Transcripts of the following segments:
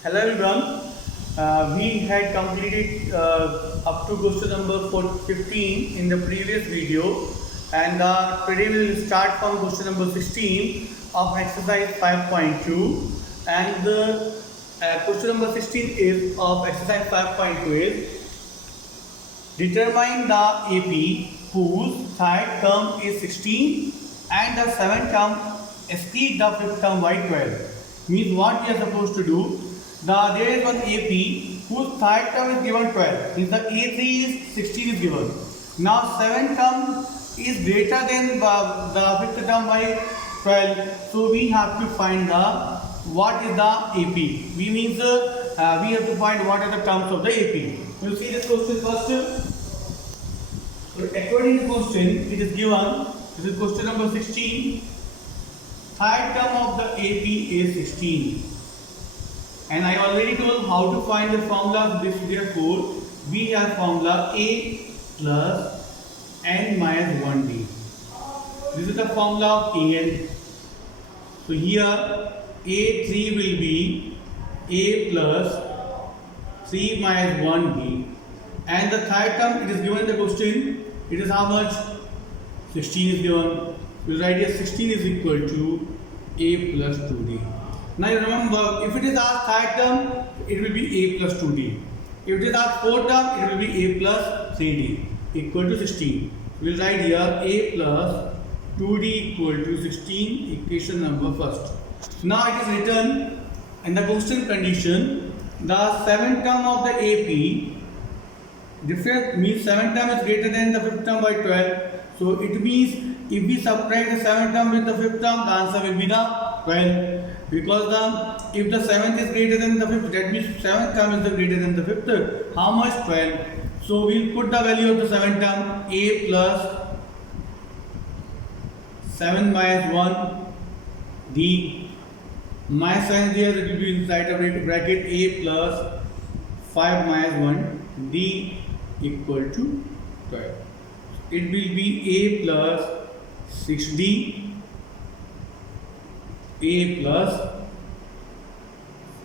Hello everyone. We had completed up to question number 15 in the previous video, and today we will start from question number 16 of exercise 5.2, and the question number 16 is of exercise 5.2 is determine the AP whose third term is 16 and the seventh term exceeds the fifth term by 12. Means what we are supposed to do, there is one AP whose third term is given 12. Means the A3 is 16 is given. Now seventh term is greater than the fifth term by 12. So we have to find what is the AP. We have to find what are the terms of the AP. You see this question first. So according to the question, it is given. This is question number 16. Third term of the AP is 16. And I already told how to find the formula of this. Therefore, we have formula A plus n minus 1D. This is the formula of AN. So here A3 will be A plus 3 minus 1D. And the third term, it is given in the question. It is how much? 16 is given. We write here 16 is equal to A plus 2D. Now you remember, if it is our third term, it will be A plus 2D. If it is our fourth term, it will be A plus 3D equal to 16. We will write here A plus 2D equal to 16, equation number first. Now it is written in the question condition, the seventh term of the AP difference means seventh term is greater than the fifth term by 12. So it means if we subtract the seventh term with the fifth term, the answer will be the 12. Because if the seventh is greater than the fifth, that means seventh term is the greater than the fifth. How much? 12. So we'll put the value of the seventh term A plus 7 minus 1 D minus 7 there, it will be inside a bracket A plus 5 minus 1 D equal to 12. It will be A plus 6D, A plus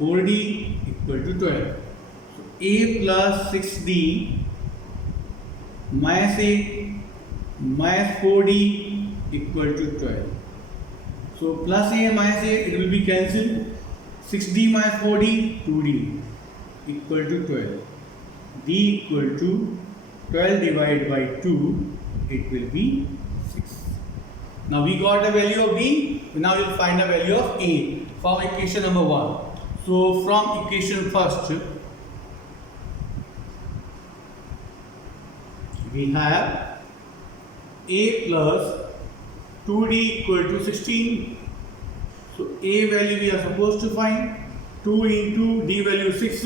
4D equal to 12. So A plus 6D minus A minus 4D equal to 12. So plus A minus A, it will be cancelled. 6D minus 4D, 2D equal to 12. D equal to 12 divided by 2, it will be 6. Now we got the value of D, now we will find the value of A from equation number 1. So from equation first, we have A plus 2D equal to 16. So A value we are supposed to find. 2 into D value 6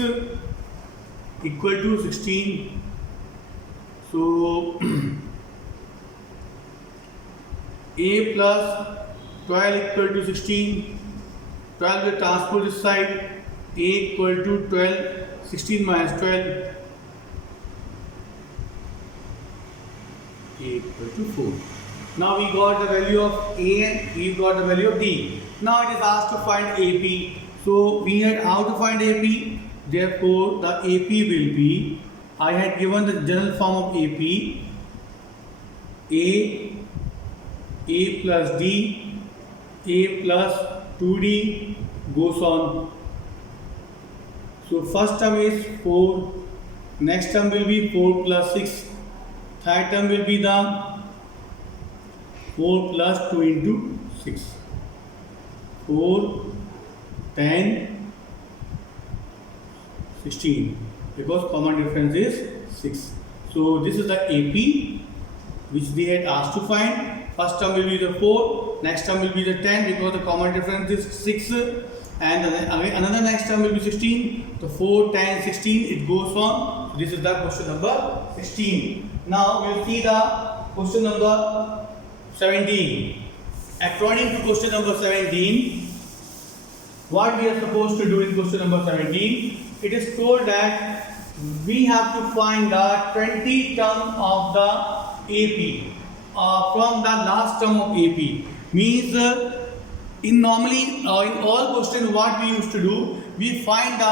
equal to 16. So A plus 12 equal to 16. 12 will transpose this side. A equal to 12. 16 minus 12. A equal to 4. Now we got the value of A and we got the value of D. Now it is asked to find AP. So we had how to find AP. Therefore the AP will be, I had given the general form of AP. A plus D, A plus 2D goes on. So first term is 4. Next term will be 4 plus 6. Third term will be the 4 plus 2 into 6. 4, 10, 16. Because common difference is 6. So this is the AP which they had asked to find. First term will be the 4, next term will be the 10 because the common difference is 6. And another next term will be 16. So 4, 10, 16, it goes on. So this is the question number 16. Now we will see the question number 17. According to question number 17, what we are supposed to do in question number 17, it is told that we have to find the 20 term of the AP from the last term of AP. Means In normally in all questions, what we used to do, we find the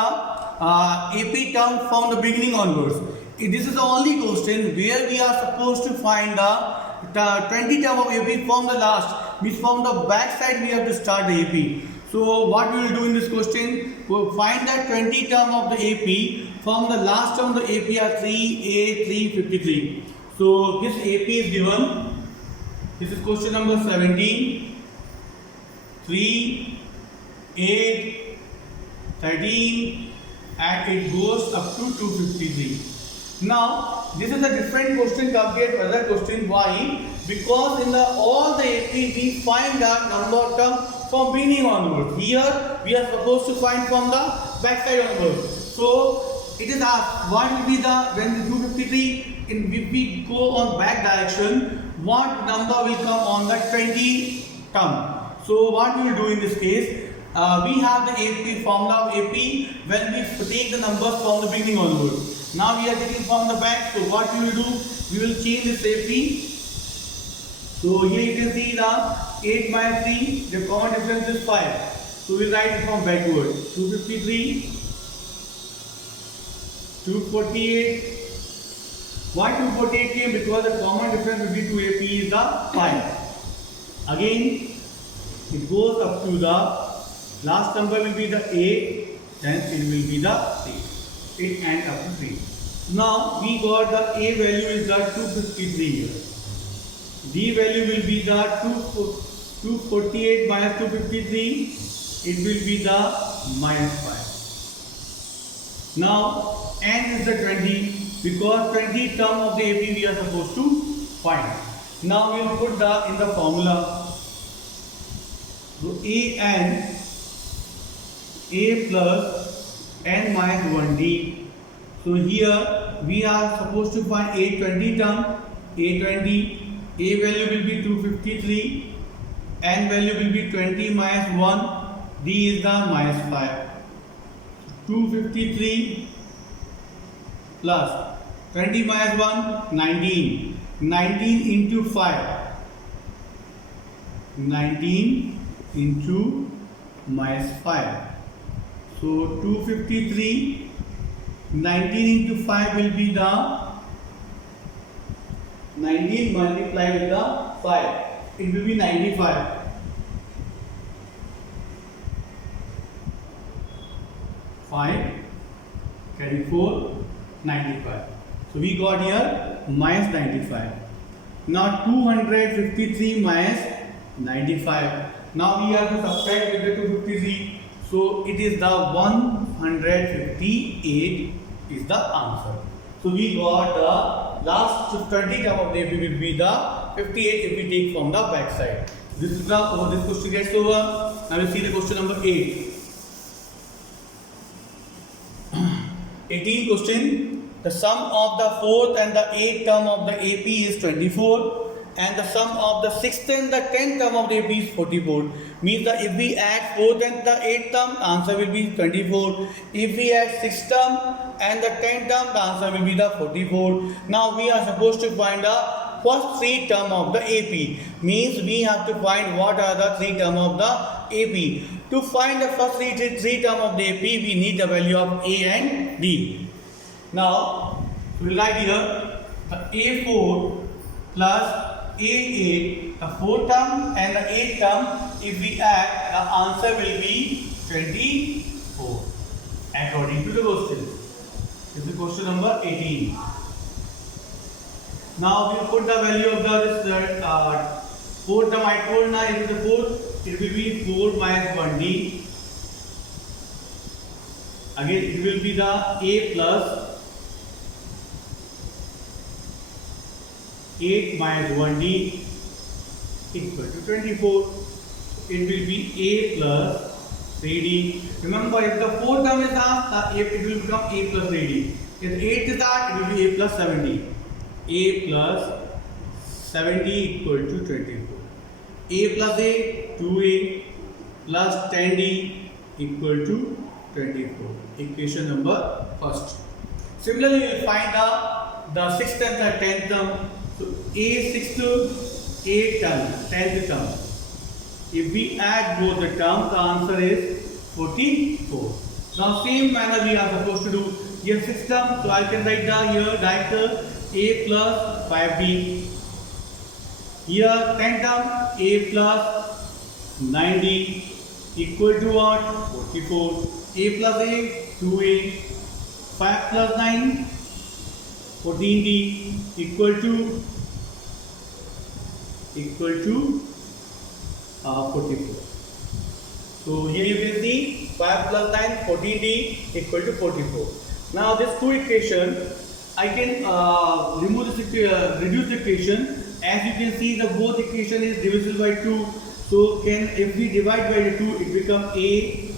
AP term from the beginning onwards. This is the only question where we are supposed to find the 20 term of AP from the last, means from the back side we have to start the AP. So what we will do in this question, we will find the 20 term of the AP from the last term of the AP are 3A 353. So this AP is given. This is question number 17. 3, 8, 13, and it goes up to 253. Now, this is a different question compared to other question. Why? Because in all the AP we find the number term from beginning onwards. Here we are supposed to find from the back side onwards. So it is asked what will be the when 253 if we go on back direction, what number will come on the 20 term. So what we will do in this case, we have the AP formula of AP when we take the numbers from the beginning onwards. Now we are taking from the back. So what we will do, we will change this AP. So here you can see the 8 minus 3, the common difference is 5. So we will write it from backward. 253, 248. Why 248 came? Because the common difference between two AP is the 5. Again, it goes up to the last number will be the 8, then it will be the 3. It ends up to 3. Now we got the A value is the 253 here. D value will be the 248 minus 253. It will be the minus 5. Now N is the 20 because 20 term of the AP we are supposed to find. Now we will put the in the formula. So A plus N minus 1D. So here we are supposed to find A20 term. A20, A value will be 253, N value will be 20 minus 1, D is the minus 5. 253 plus 20 minus 1, 19. 19 into 5. 19 into minus 5. So 253, 19 into 5 will be the 19 multiplied with the 5. It will be 95. 5 carry 4, 95. So we got here minus 95. Now 253 minus 95. Now we have to subtract with the 253. So it is the 158 is the answer. So we got the last 20 term of the AP will be the 58 if we take from the back side. This is the this question gets over. Now we see the question number 8. 18 question. The sum of the 4th and the 8th term of the AP is 24. And the sum of the 6th and the 10th term of the AP is 44. Means that if we add 4th and the 8th term, the answer will be 24. If we add 6th term and the 10th term, the answer will be the 44. Now we are supposed to find the first 3 term of the AP. Means we have to find what are the 3 term of the AP. To find the first 3 term of the AP, we need the value of A and D. Now we will write here the A4 plus A8, the 4th term and the 8th term, if we add, the answer will be 24 according to the question. This is question number 18. Now we will put the value of the 4th term. I told now it is the 4th, it will be 4 minus 1D. Again it will be the A plus 8 minus 1D equal to 24. It will be A plus 3D. Remember, if the 4th term is asked, it will become A plus 3D. If 8th is asked, it will be A plus 70. A plus 70 equal to 24. A plus A, 2A plus 10D equal to 24. Equation number first. Similarly, we will find the 6th and the 10th term. So A 6th, 8th term, 10th term. If we add both the terms, the answer is 44. Now same manner we are supposed to do. Here 6 terms, so I can write down here director a plus 5b. Here 10 terms, a plus 9d equal to what? 44. A plus a, 2a. 5 plus 9, 14d equal to 44. So here you can see 5 plus 9, 14d equal to 44. Now this two equation, I can reduce the equation. As you can see, the both equation is divisible by 2. So if we divide by the 2, it becomes a,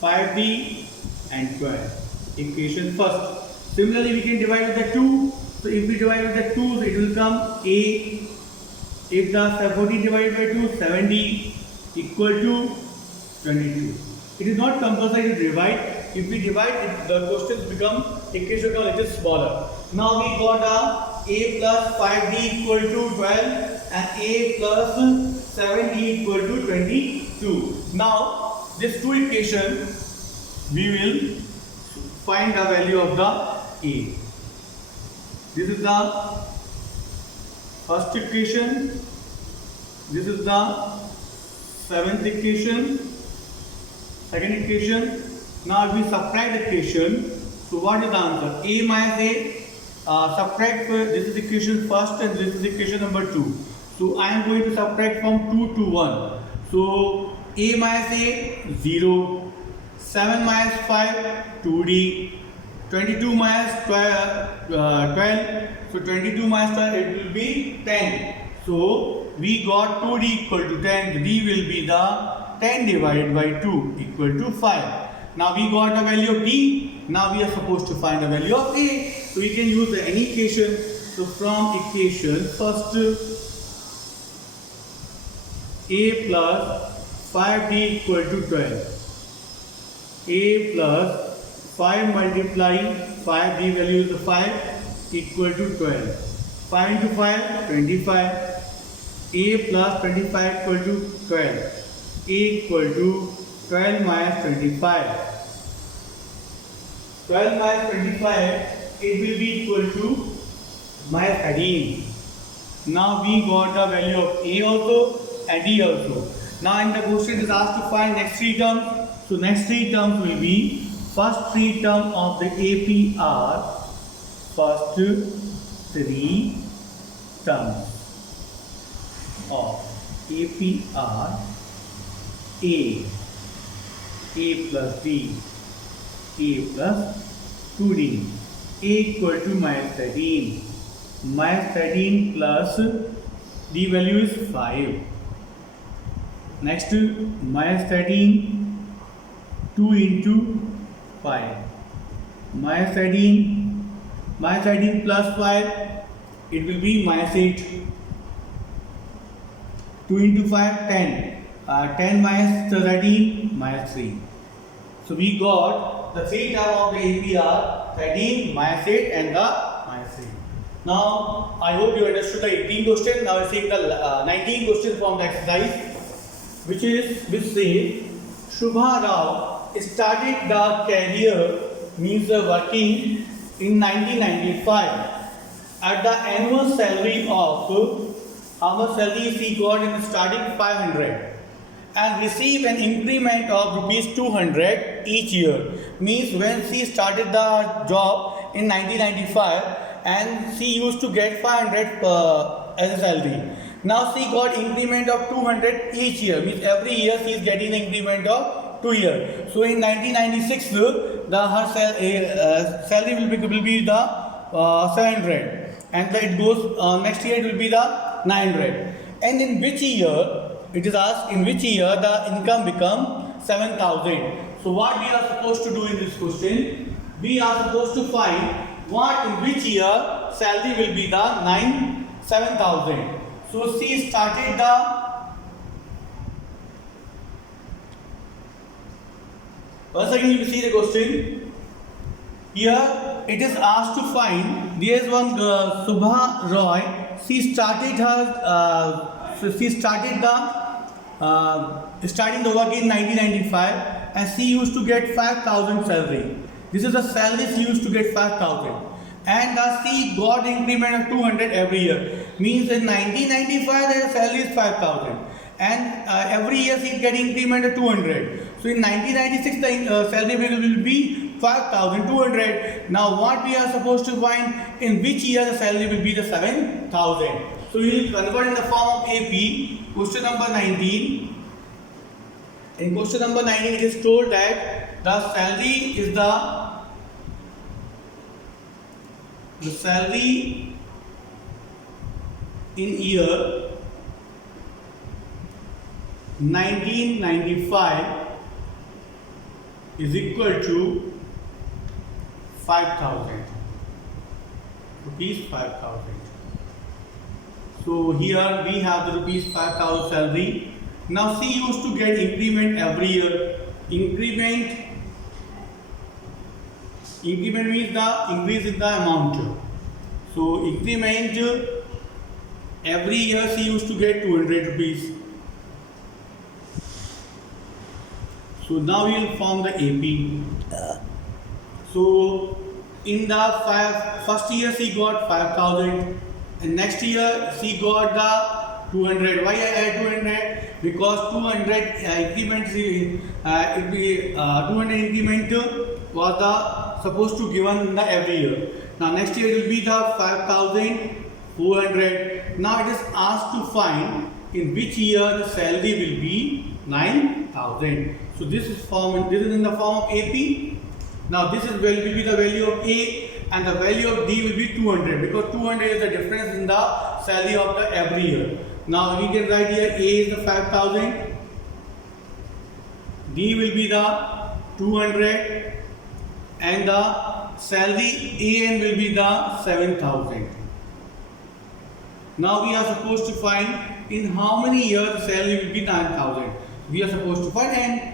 5d and 12. Equation first. Similarly, we can divide with the 2. So if we divide with the 2, so it will come a. If the 14 divided by 2, 7d equal to 22. It is not compulsory to divide. If we divide, the questions become equation become a little smaller. Now we got a plus 5d equal to 12 and a plus 7d equal to 22. Now this two equation we will find the value of the a. This is the first equation. This is the seventh equation. Second equation. Now if we subtract the equation, so what is the answer? A minus a. Subtract this is equation first and this is equation number 2. So I am going to subtract from 2 to 1. So a minus a 0. 7 minus 5 2d. 22 minus 12. So 22 minus 12 it will be 10. So we got 2d equal to 10. D will be the 10 divided by 2 equal to 5. Now we got the value of D. Now we are supposed to find the value of A. So we can use any equation. So from equation first, A plus 5D equal to 12. A plus 5 multiply 5D value is 5 equal to 12. 5 into 5, 25. A plus 25 equal to 12. A equal to 12 minus 25. 12 minus 25, it will be equal to minus 13. Now we got the value of A also and D also. Now in the question it is asked to find next three terms. So next three terms will be first three terms of the AP are first three terms of AP are A plus D, A plus 2D, A equal to minus 13. Minus 13 plus D value is 5. Next minus 13, 2 into 5. Minus 13 plus 5, it will be minus 8. 2 into 5, 10. 10 minus 13, minus 3. So we got the three terms of the APR, 13, minus 8 and the minus 3. Now I hope you understood the 18 question. Now we see the 19 question from the exercise, which say Shubha Rao started the career means working in 1995 at the annual salary of how much salary she got in starting 500 and received an increment of rupees 200 each year. Means when she started the job in 1995 and she used to get 500 as a salary. Now she got increment of 200 each year. Means every year she is getting an increment of 2 years. So in 1996 her salary will be the 700 and it goes next year it will be the 900. And in which year, it is asked in which year the income become 7,000. So what we are supposed to do in this question? We are supposed to find what in which year salary will be the 7,000. So she started the once again you see the question. Here it is asked to find. There is one Shubha Roy. She started the starting the work in 1995, and she used to get 5,000 salary. This is the salary she used to get 5,000, and she got increment of 200 every year. Means in 1995 their salary is 5,000, and every year she is getting increment of 200. So in 1996 the salary will be 5,200. Now what we are supposed to find, in which year the salary will be the 7,000. So we will convert in the form of AP. Question number 19. In question number 19 it is told that the salary is the salary in year 1995 is equal to 5,000 rupees 5,000. So here we have the rupees 5,000 salary. Now she used to get increment every year. Increment means the increase in the amount. So increment every year she used to get 200 rupees. So now we will form the AP. So in the first year she got 5,000, and next year she got the 200. Why I add 200? Because 200 increment 200 increment was supposed to given in the every year. Now next year it will be the 5,400. Now it is asked to find in which year the salary will be 9,000. So this is in the form of AP. Now this will be the value of A, and the value of D will be 200, because 200 is the difference in the salary of the every year. Now we can write here A is the 5,000, D will be the 200, and the salary AN will be the 7,000. Now we are supposed to find in how many years the salary will be 9,000. We are supposed to find N.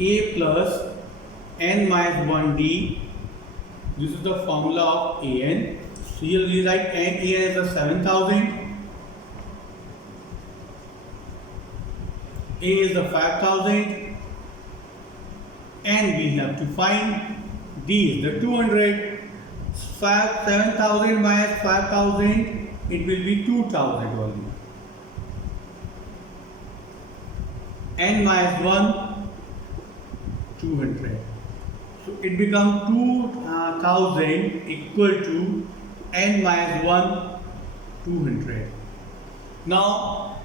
A plus N minus 1D. This is the formula of AN. So here we write AN is the 7,000. A is the 5,000. And we have to find D is the 200. 7,000 minus 5,000, it will be 2,000 only. N minus 1, 200. So it becomes 2,000 equal to N minus 1, 200. Now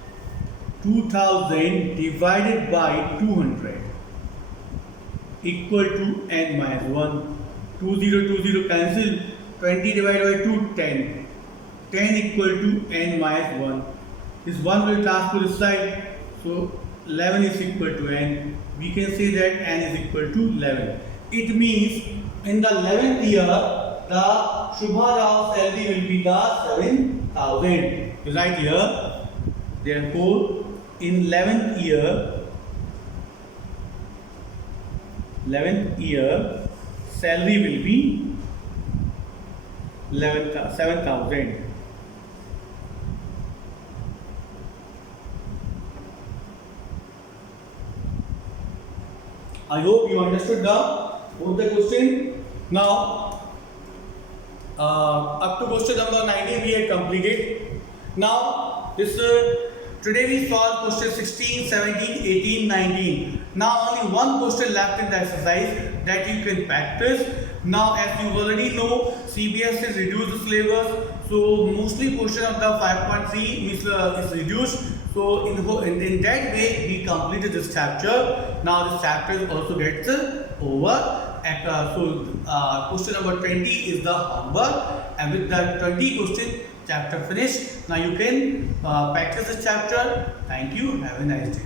2,000 divided by 200 equal to N minus 1. 20 cancel. 20 divided by 2, 10. 10 equal to N minus 1. This 1 will transfer this side. So 11 is equal to N. We can say that N is equal to 11. It means in the 11th year, the Shubha Rao salary will be the 7,000. Right here. Therefore, in 11th year, salary will be 7,000. I hope you understood both the question. Now, up to question number 19 we had completed. Now, today we solved question 16, 17, 18, 19. Now only one question left in the exercise that you can practice. Now, as you already know, CBS has reduced the syllabus, so mostly portion of the 5.3 is reduced. So in that way we completed this chapter. Now this chapter also gets over. Question number 20 is the homework, and with the 20 question chapter finished. Now you can practice this chapter. Thank you. Have a nice day.